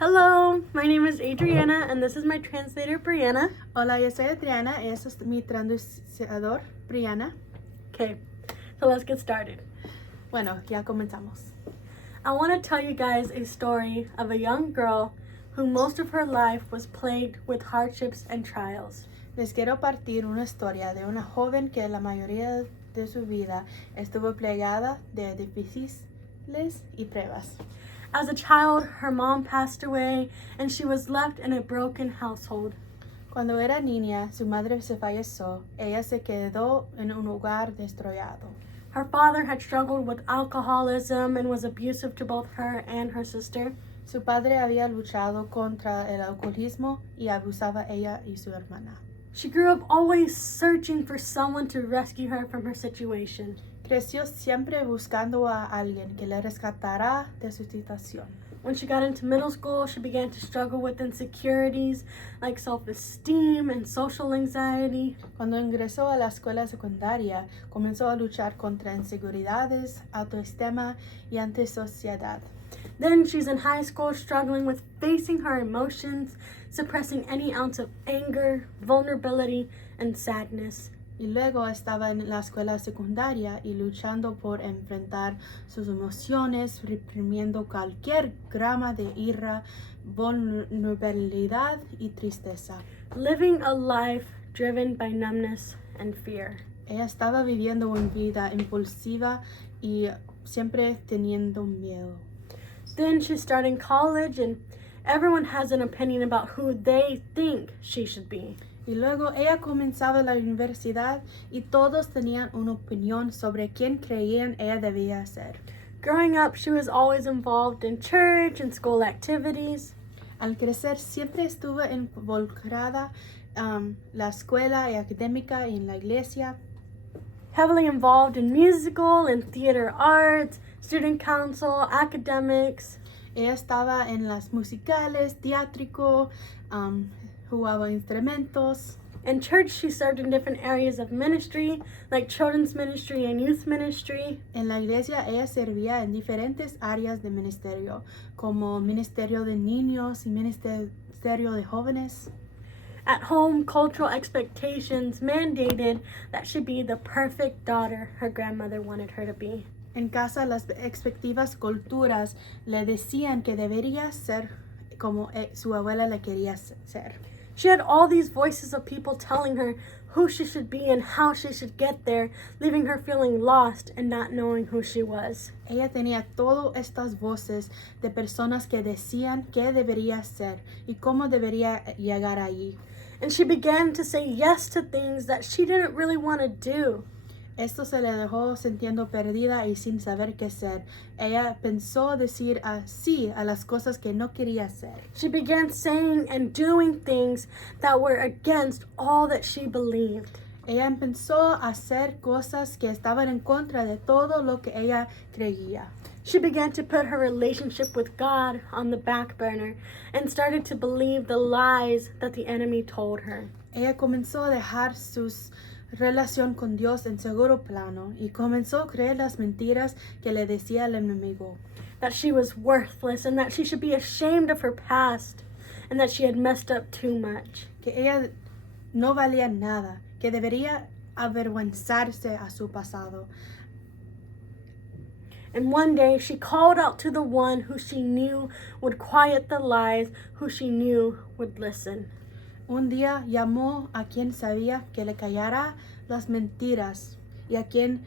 Hello, my name is Adriana and this is my translator Brianna. Hola, yo soy Adriana, ese es mi traducidor, Brianna. Okay, so let's get started. Bueno, ya comenzamos. I want to tell you guys a story of a young girl who most of her life was plagued with hardships and trials. Les quiero partir una historia de una joven que la mayoría de su vida estuvo plagada de difíciles y pruebas. As a child, her mom passed away and she was left in a broken household. Cuando era niña, su madre se falleció. Ella se quedó en un hogar destruido. Her father had struggled with alcoholism and was abusive to both her and her sister. Su padre había luchado contra el alcoholismo y abusaba ella y su hermana. She grew up always searching for someone to rescue her from her situation. Creció siempre buscando a alguien que le rescatara de su situación. When she got into middle school, she began to struggle with insecurities like self-esteem and social anxiety. Cuando ingresó a la escuela secundaria, comenzó a luchar contra inseguridades, autoestima y antisociedad. Then she's in high school struggling with facing her emotions, suppressing any ounce of anger, vulnerability, and sadness. Y luego estaba en la escuela secundaria y luchando por enfrentar sus emociones, reprimiendo cualquier grama de ira, vulnerabilidad y tristeza. Living a life driven by numbness and fear. Ella estaba viviendo una vida impulsiva y siempre teniendo miedo. Then she's starting college and everyone has an opinion about who they think she should be. Y luego ella comenzaba la universidad y todos tenían una opinión sobre quién creían ella debía ser. Growing up, she was always involved in church and school activities. Al crecer siempre estuvo involucrada la escuela y académica y en la iglesia. Heavily involved in musical and theater arts, student council, academics. Ella estaba en las musicales, teátrico, jugaba instrumentos. In church, she served in different areas of ministry, like children's ministry and youth ministry. En la iglesia ella servía en diferentes áreas de ministerio, como ministerio de niños y ministerio de jóvenes. At home, cultural expectations mandated that she be the perfect daughter her grandmother wanted her to be. En casa, las expectativas culturas le decían que debería ser como su abuela le quería ser. She had all these voices of people telling her who she should be and how she should get there, leaving her feeling lost and not knowing who she was. Ella tenía todas estas voces de personas que decían qué debería ser y cómo debería llegar allí. And she began to say yes to things that she didn't really want to do. Esto se le dejó sintiendo perdida y sin saber qué ser. Ella pensó decir sí a las cosas que no quería hacer. She began saying and doing things that were against all that she believed. Ella empezó a hacer cosas que estaban en contra de todo lo que ella creía. She began to put her relationship with God on the back burner and started to believe the lies that the enemy told her. Ella comenzó a dejar su relación con Dios en segundo plano y comenzó a creer las mentiras que le decía el enemigo. That she was worthless and that she should be ashamed of her past and that she had messed up too much. Que ella no valía nada, que debería avergonzarse a su pasado. And one day she called out to the one who she knew would quiet the lies, who she knew would listen. Un día llamó a quien sabía que le callara las mentiras y a quien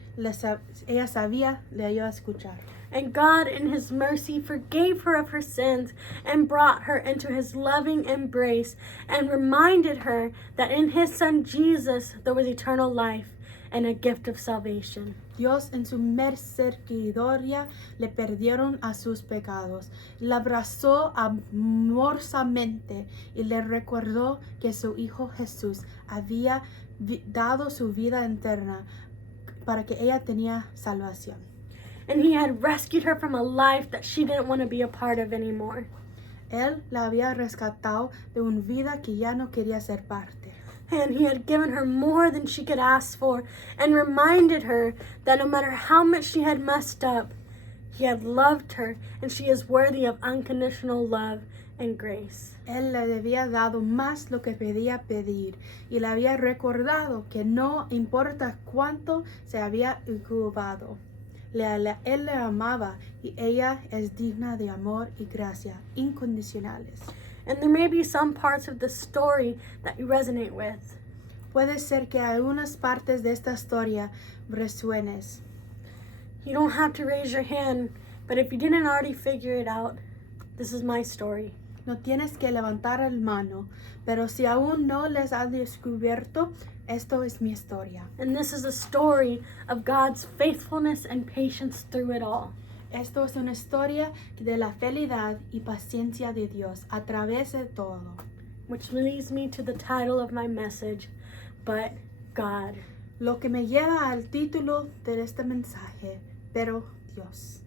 ella sabía le iba a escuchar. And God, in His mercy, forgave her of her sins and brought her into His loving embrace and reminded her that in His Son Jesus there was eternal life and a gift of salvation. Dios en su misericordia le perdieron a sus pecados, la abrazó amorosamente y le recordó que su Hijo Jesús había dado su vida eterna para que ella tenía salvación. And He had rescued her from a life that she didn't want to be a part of anymore. Él la había rescatado de una vida que ya no quería ser parte. And He had given her more than she could ask for and reminded her that no matter how much she had messed up, He had loved her, and she is worthy of unconditional love and grace. Él le había dado más lo que podía pedir y le había recordado que no importa cuánto se había ocupado. Él le amaba y ella es digna de amor y gracia incondicionales. And there may be some parts of the story that you resonate with. Puede ser que algunas partes de esta historia resuenes. You don't have to raise your hand, but if you didn't already figure it out, this is my story. No tienes que levantar la mano, pero si aún no les has descubierto, esto es mi historia. And this is a story of God's faithfulness and patience through it all. Esto es una historia de la fidelidad y paciencia de Dios a través de todo. Which leads me to the title of my message, But God. Lo que me lleva al título de este mensaje, pero Dios.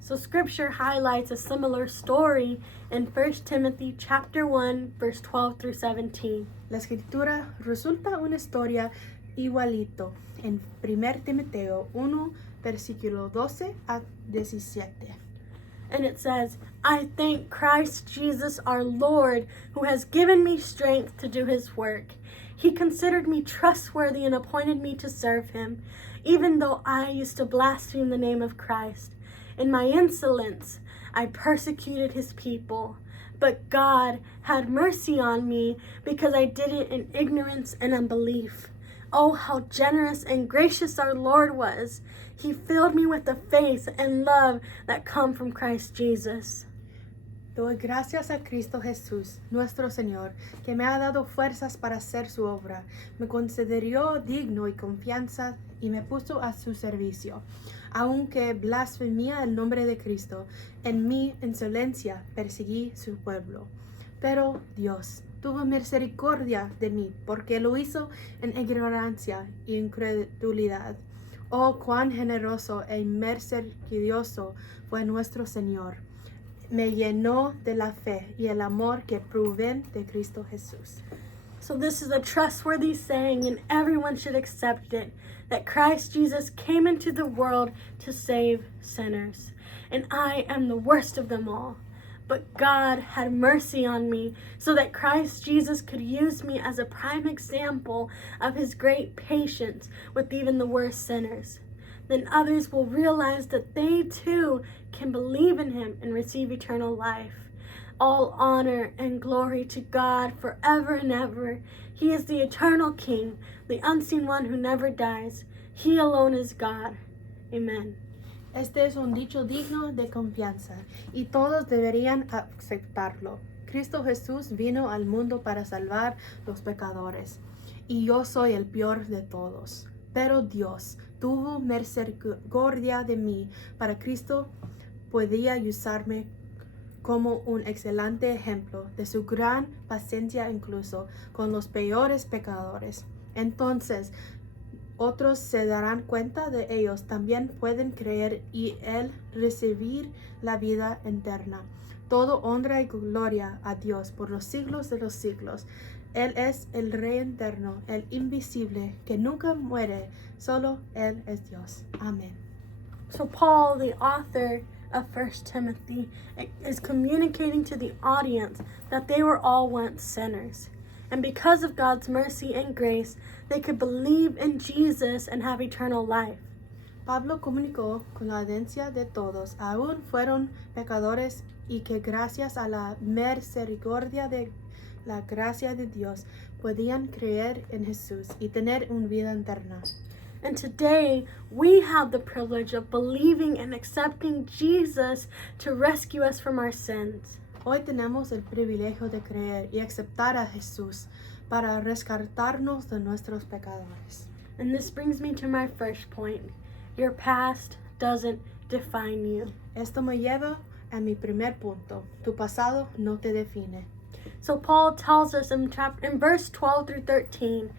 So scripture highlights a similar story in 1 Timothy chapter 1, verse 12 through 17. La escritura resulta una historia igualito en 1 Timoteo 1, versículo 12 a 17. And it says, I thank Christ Jesus our Lord, who has given me strength to do his work. He considered me trustworthy and appointed me to serve him, even though I used to blaspheme the name of Christ. In my insolence, I persecuted his people. But God had mercy on me because I did it in ignorance and unbelief. Oh, how generous and gracious our Lord was. He filled me with the faith and love that come from Christ Jesus. Doy gracias a Cristo Jesús, nuestro Señor, que me ha dado fuerzas para hacer su obra. Me consideró digno y confianza y me puso a su servicio. Aunque blasfemía el nombre de Cristo, en mi insolencia perseguí su pueblo. Pero Dios tuvo misericordia de mí, porque lo hizo en ignorancia e incredulidad. Oh, cuán generoso e misericordioso fue nuestro Señor. Me llenó de la fe y el amor que proviene de Cristo Jesús. So this is a trustworthy saying, and everyone should accept it, that Christ Jesus came into the world to save sinners. And I am the worst of them all. But God had mercy on me so that Christ Jesus could use me as a prime example of his great patience with even the worst sinners. Then others will realize that they too can believe in him and receive eternal life. All honor and glory to God forever and ever. He is the eternal King, the unseen one who never dies. He alone is God. Amen. Este es un dicho digno de confianza y todos deberían aceptarlo. Cristo Jesús vino al mundo para salvar los pecadores y yo soy el peor de todos. Pero Dios tuvo misericordia de mí para Cristo podía usarme como un excelente ejemplo de su gran paciencia incluso con los peores pecadores. Entonces, otros se darán cuenta de ellos, también pueden creer y él recibir la vida eterna. Todo honra y gloria a Dios por los siglos de los siglos. Él es el Rey eterno, el invisible, que nunca muere. Solo Él es Dios. Amén. So Paul, the author of 1 Timothy, is communicating to the audience that they were all once sinners. And because of God's mercy and grace, they could believe in Jesus and have eternal life. Pablo comunicó con la audiencia de todos, aún fueron pecadores y que gracias a la misericordia de la gracia de Dios podían creer en Jesús y tener una vida eterna. And today, we have the privilege of believing and accepting Jesus to rescue us from our sins. Hoy tenemos el privilegio de creer y aceptar a Jesús para rescatarnos de nuestros pecadores. And this brings me to my first point. Your past doesn't define you. Esto me lleva a mi primer punto. Tu pasado no te define. So Paul tells us in verse 12 through 13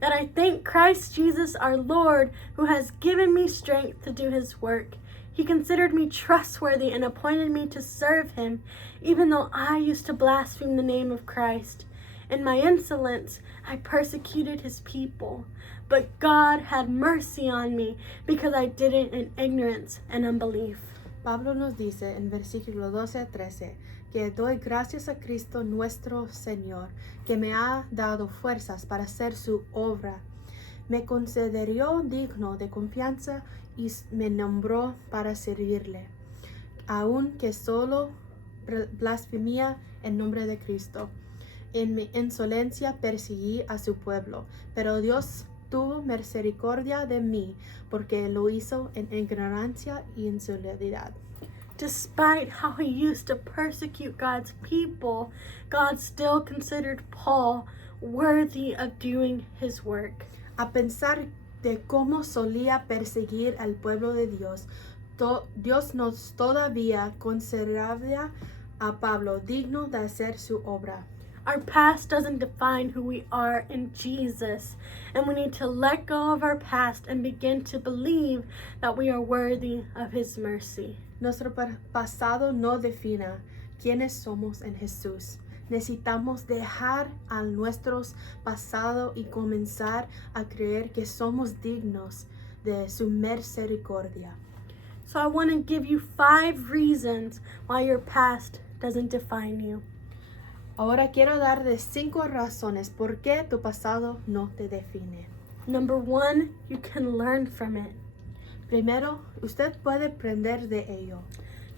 that I thank Christ Jesus our Lord, who has given me strength to do his work. He considered me trustworthy and appointed me to serve him, even though I used to blaspheme the name of Christ. In my insolence, I persecuted his people. But God had mercy on me because I did it in ignorance and unbelief. Pablo nos dice en versículo 12 a 13 que doy gracias a Cristo nuestro Señor, que me ha dado fuerzas para hacer su obra. Me consideró digno de confianza y me nombró para servirle, aunque solo blasfemía en nombre de Cristo. En mi insolencia perseguí a su pueblo, pero Dios tuvo misericordia de mí, porque lo hizo en ignorancia y en soledad. Despite how he used to persecute God's people, God still considered Paul worthy of doing his work. A pensar de cómo solía perseguir al pueblo de Dios, Dios nos todavía consideraba a Pablo digno de hacer su obra. Our past doesn't define who we are in Jesus, and we need to let go of our past and begin to believe that we are worthy of his mercy. Nuestro pasado no define quiénes somos en Jesús. Necesitamos dejar a nuestro pasado y comenzar a creer que somos dignos de su misericordia. So I want to give you 5 reasons why your past doesn't define you. Ahora quiero darle 5 razones por qué tu pasado no te define. Number 1, you can learn from it. Primero, usted puede aprender de ello.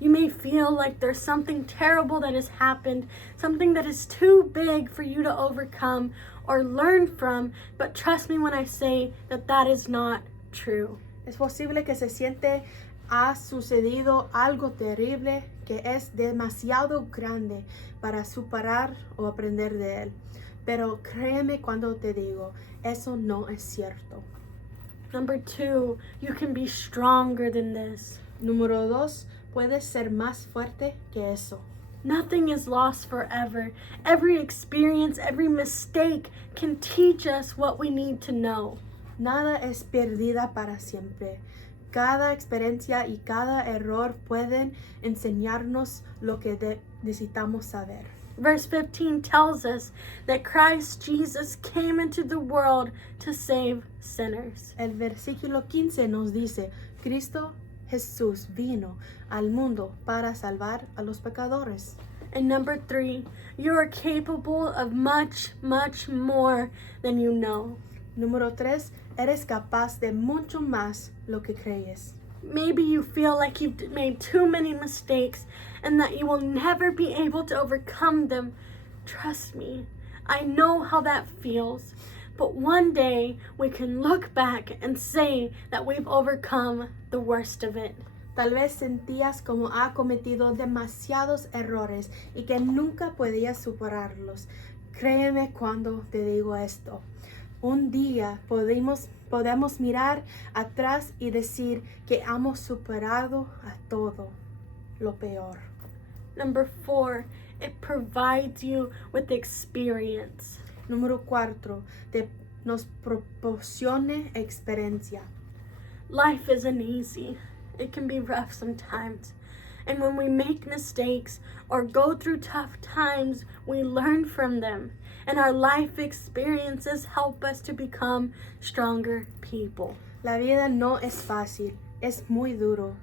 You may feel like there's something terrible that has happened, something that is too big for you to overcome or learn from, but trust me when I say that that is not true. Es posible que se siente ha sucedido algo terrible que es demasiado grande para superar o aprender de él. Pero créeme cuando te digo, eso no es cierto. Number 2, you can be stronger than this. Número 2, puedes ser más fuerte que eso. Nothing is lost forever. Every experience, every mistake can teach us what we need to know. Nada es perdida para siempre. Cada experiencia y cada error pueden enseñarnos lo que necesitamos saber. Verse 15 tells us that Christ Jesus came into the world to save sinners. El versículo 15 nos dice, Cristo Jesús vino al mundo para salvar a los pecadores. And number 3, you are capable of much, much more than you know. Número 3, eres capaz de mucho más lo que crees. Maybe you feel like you've made too many mistakes and that you will never be able to overcome them. Trust me, I know how that feels. But one day we can look back and say that we've overcome the worst of it. Tal vez sentías como ha cometido demasiados errores y que nunca podías superarlos. Créeme cuando te digo esto. Un día podemos mirar atrás y decir que hemos superado a todo lo peor. Number 4, it provides you with experience. Número 4, nos proporciona experiencia. Life isn't easy. It can be rough sometimes. And when we make mistakes or go through tough times, we learn from them. And our life experiences help us to become stronger people. La vida no es fácil, es muy duro.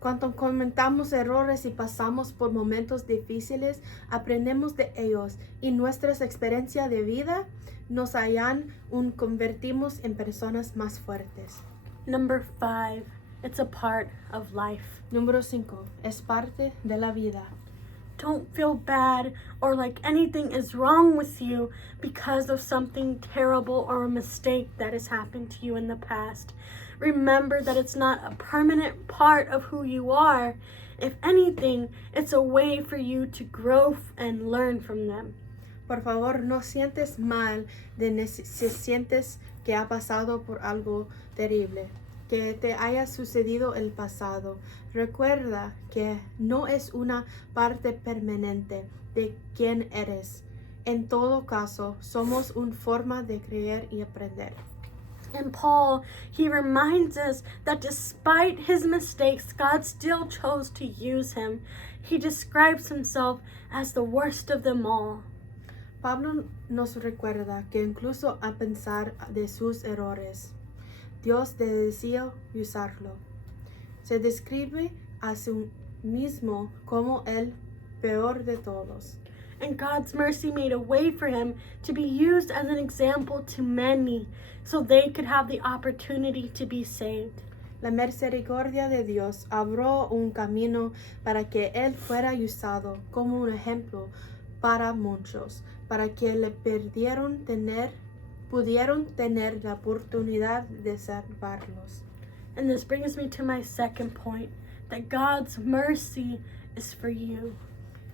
Cuando cometamos errores y pasamos por momentos difíciles, aprendemos de ellos y nuestras experiencias de vida nos convertimos en personas más fuertes. Number 5, it's a part of life. Número 5, es parte de la vida. Don't feel bad or like anything is wrong with you because of something terrible or a mistake that has happened to you in the past. Remember that it's not a permanent part of who you are. If anything, it's a way for you to grow and learn from them. Por favor, no sientes mal si sientes que ha pasado por algo terrible, que te haya sucedido el pasado. Recuerda que no es una parte permanente de quién eres. En todo caso, somos una forma de creer y aprender. And Paul, he reminds us that despite his mistakes, God still chose to use him. He describes himself as the worst of them all. Pablo nos recuerda que incluso a pensar de sus errores, Dios decidió usarlo. Se describe a sí mismo como el peor de todos. And God's mercy made a way for him to be used as an example to many so they could have the opportunity to be saved. La misericordia de Dios abrió un camino para que él fuera usado como un ejemplo para muchos, para que le pudieron tener la oportunidad de salvarlos. And this brings me to my second point, that God's mercy is for you.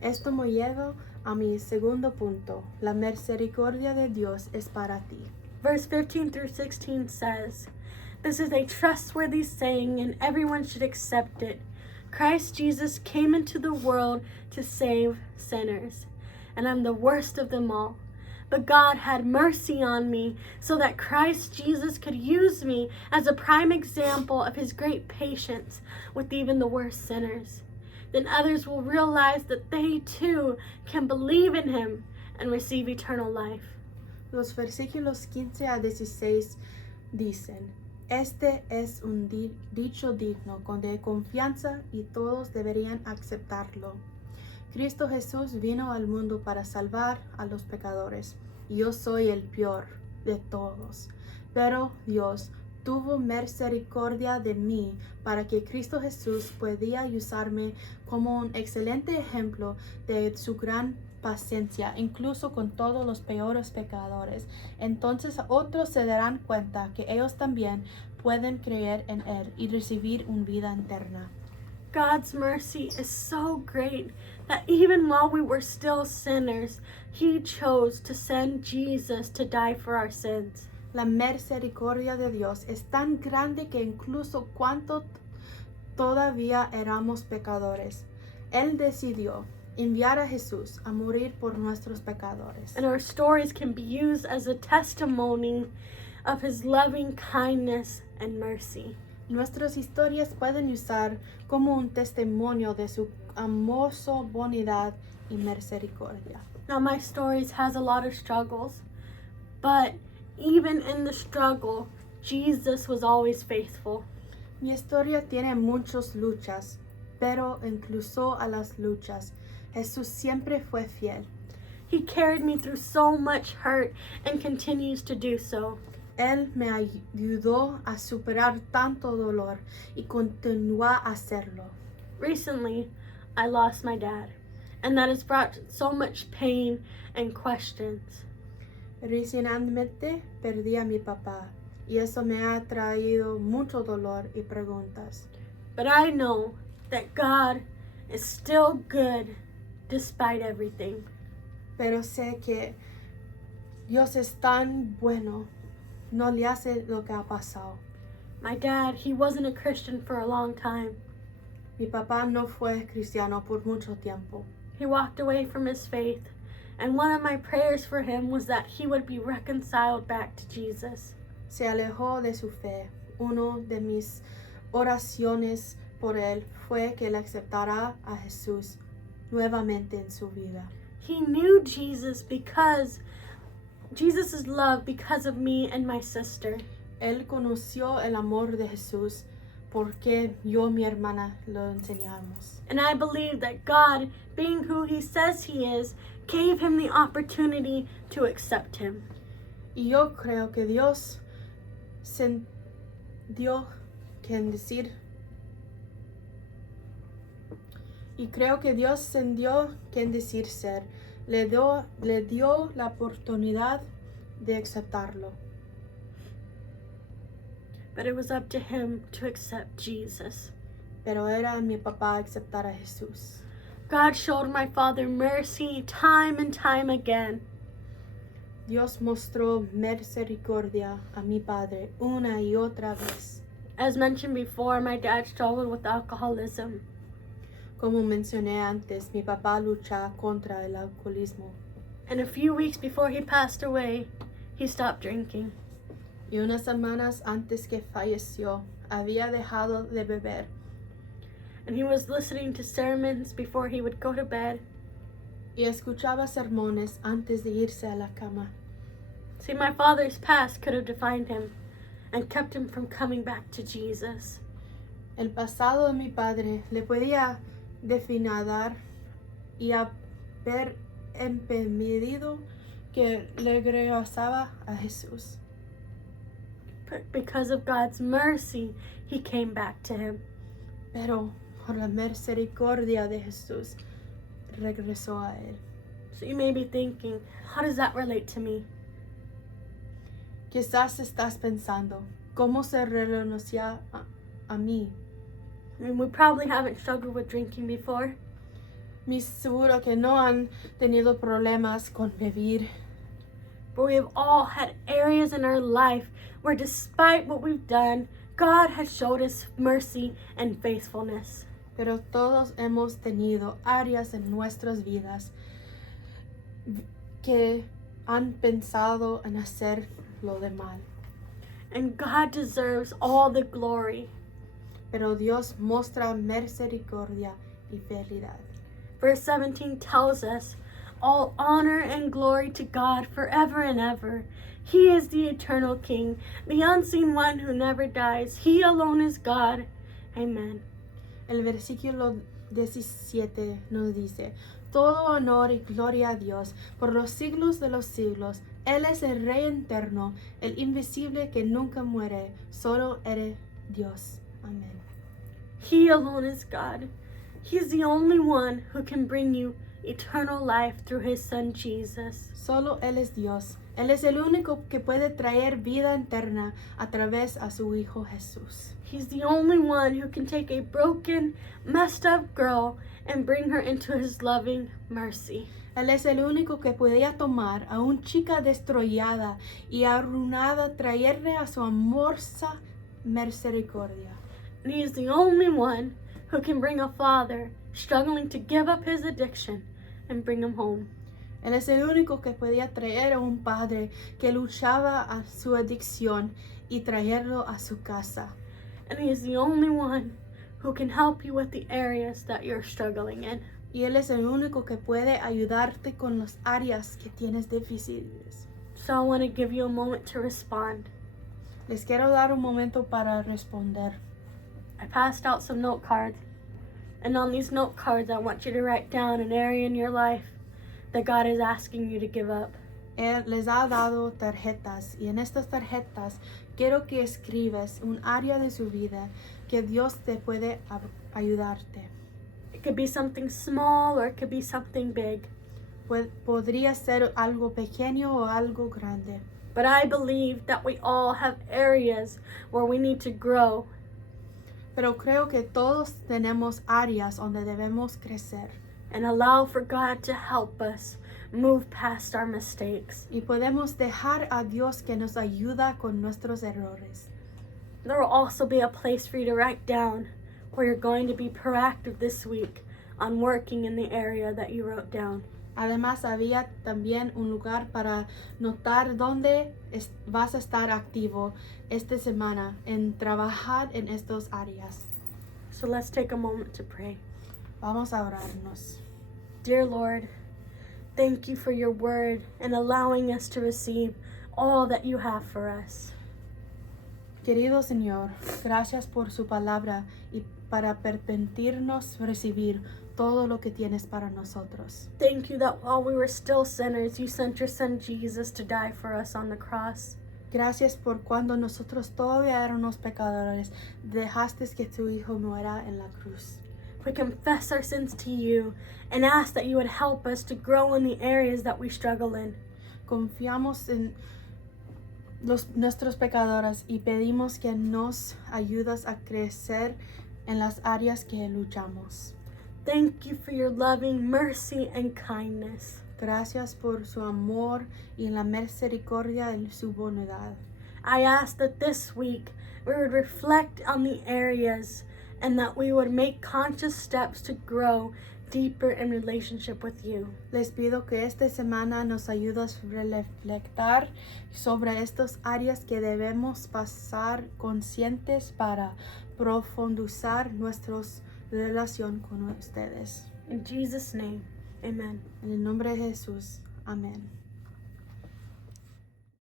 Esto me lleva a mi segundo punto. La misericordia de Dios es para ti. Verse 15 through 16 says, "This is a trustworthy saying, and everyone should accept it. Christ Jesus came into the world to save sinners, and I'm the worst of them all. But God had mercy on me so that Christ Jesus could use me as a prime example of his great patience with even the worst sinners. Then others will realize that they too can believe in him and receive eternal life." Los versículos 15 a 16 dicen, este es un dicho digno de confianza y todos deberían aceptarlo. Cristo Jesús vino al mundo para salvar a los pecadores, y yo soy el peor de todos. Pero Dios tuvo misericordia de mí para que Cristo Jesús pudiera usarme como un excelente ejemplo de su gran paciencia, incluso con todos los peores pecadores. Entonces otros se darán cuenta que ellos también pueden creer en Él y recibir una vida eterna. God's mercy is so great that even while we were still sinners, he chose to send Jesus to die for our sins. La misericordia de Dios es tan grande que incluso cuando todavía éramos pecadores, Él decidió enviar a Jesús a morir por nuestros pecadores. And our stories can be used as a testimony of his loving kindness and mercy. Nuestras historias pueden usar como un testimonio de su amorosa bondad y misericordia. Now my stories has a lot of struggles, but even in the struggle, Jesus was always faithful. Mi historia tiene muchas luchas, pero incluso a las luchas, Jesús siempre fue fiel. He carried me through so much hurt and continues to do so. Él me ayudó a superar tanto dolor y continúa a hacerlo. Recently, I lost my dad, and that has brought so much pain and questions. Recientemente perdí a mi papá y eso me ha traído mucho dolor y preguntas. But I know that God is still good despite everything. Pero sé que Dios es tan bueno, no le hace lo que ha pasado. My dad, he wasn't a Christian for a long time. Mi papá no fue cristiano por mucho tiempo. He walked away from his faith, and one of my prayers for him was that he would be reconciled back to Jesus. Se alejó de su fe. Uno de mis oraciones por él fue que él aceptara a Jesús nuevamente en su vida. He knew Jesus' love because of me and my sister. Él conoció el amor de Jesús porque yo y mi hermana lo enseñamos. And I believe that God, being who he says he is, gave him the opportunity to accept him. Y yo creo que Dios dio quien decir. Y creo que Dios sendió quien decir ser. Le dio la oportunidad de aceptarlo. But it was up to him to accept Jesus. Pero era mi papá aceptar a Jesús. God showed my father mercy time and time again. Dios mostró misericordia a mi padre una y otra vez. As mentioned before, my dad struggled with alcoholism. Como mencioné antes, mi papá lucha contra el alcoholismo. And a few weeks before he passed away, he stopped drinking. Y unas semanas antes que falleció, había dejado de beber. And he was listening to sermons before he would go to bed. Y escuchaba sermones antes de irse a la cama. See, my father's past could have defined him and kept him from coming back to Jesus. El pasado de mi padre le podía definir y haber impedido que le regresaba a Jesús. But because of God's mercy, he came back to him. Pero por la misericordia de Jesús regresó a él. So you may be thinking, how does that relate to me? Quizás estás pensando, ¿cómo se renuncia a mí? I mean, we probably haven't struggled with drinking before. Me seguro que no han tenido problemas con beber, But we have all had areas in our life where, despite what we've done, God has showed us mercy and faithfulness. pero todos hemos tenido áreas en nuestras vidas que han pensado en hacer lo de mal. And God deserves all the glory. Pero Dios muestra misericordia y fidelidad. Verse 17 tells us, all honor and glory to God forever and ever. He is the eternal King, the unseen one who never dies. He alone is God. Amen. El versículo 17 nos dice, todo honor y gloria a Dios por los siglos de los siglos. Él es el Rey eterno, el invisible que nunca muere, solo eres Dios. Amén. He alone is God. He's the only one who can bring you eternal life through his son Jesus. Solo Él es Dios. Él es el único que puede traer vida eterna a través a su Hijo Jesús. He's the only one who can take a broken, messed up girl and bring her into his loving mercy. Él es el único que podía tomar a una chica destruida y arruinada, traerle a su amorosa misericordia. And he is the only one who can bring a father struggling to give up his addiction and bring him home. Él es el único que podía traer a un padre que luchaba a su adicción y traerlo a su casa. And he is the only one who can help you with the areas that you're struggling in. Y Él es el único que puede ayudarte con las áreas que tienes difíciles. So I want to give you a moment to respond. Les quiero dar un momento para responder. I passed out some note cards. And on these note cards, I want you to write down an area in your life that God is asking you to give up. Él les ha dado tarjetas y en estas tarjetas quiero que escribas un área de su vida que Dios te puede ayudarte. It could be something small or it could be something big. Podría ser algo pequeño o algo grande. But I believe that we all have areas where we need to grow. Pero creo que todos tenemos áreas donde debemos crecer. And allow for God to help us move past our mistakes. Y podemos dejar a Dios que nos ayuda con nuestros errores. There will also be a place for you to write down where you're going to be proactive this week on working in the area that you wrote down. Además, había también un lugar para notar dónde vas a estar activo esta semana en trabajar en estas áreas. So let's take a moment to pray. Vamos a orarnos. Dear Lord, thank you for your word and allowing us to receive all that you have for us. Querido Señor, gracias por su palabra y para permitirnos recibir todo lo que tienes para nosotros. Thank you that while we were still sinners, you sent your son Jesus to die for us on the cross. Gracias por cuando nosotros todavía éramos pecadores, dejaste que tu Hijo muera en la cruz. We confess our sins to you and ask that you would help us to grow in the areas that we struggle in. Confiamos en nuestros pecadores y pedimos que nos ayudas a crecer en las áreas que luchamos. Thank you for your loving mercy and kindness. Gracias por su amor y la misericordia y su bondad. I ask that this week we would reflect on the areas and that we would make conscious steps to grow deeper in relationship with you. Les pido que esta semana nos ayudes a reflectar sobre estas áreas que debemos pasar conscientes para profundizar nuestra relación con ustedes. In Jesus' name, amen. En el nombre de Jesús. Amén.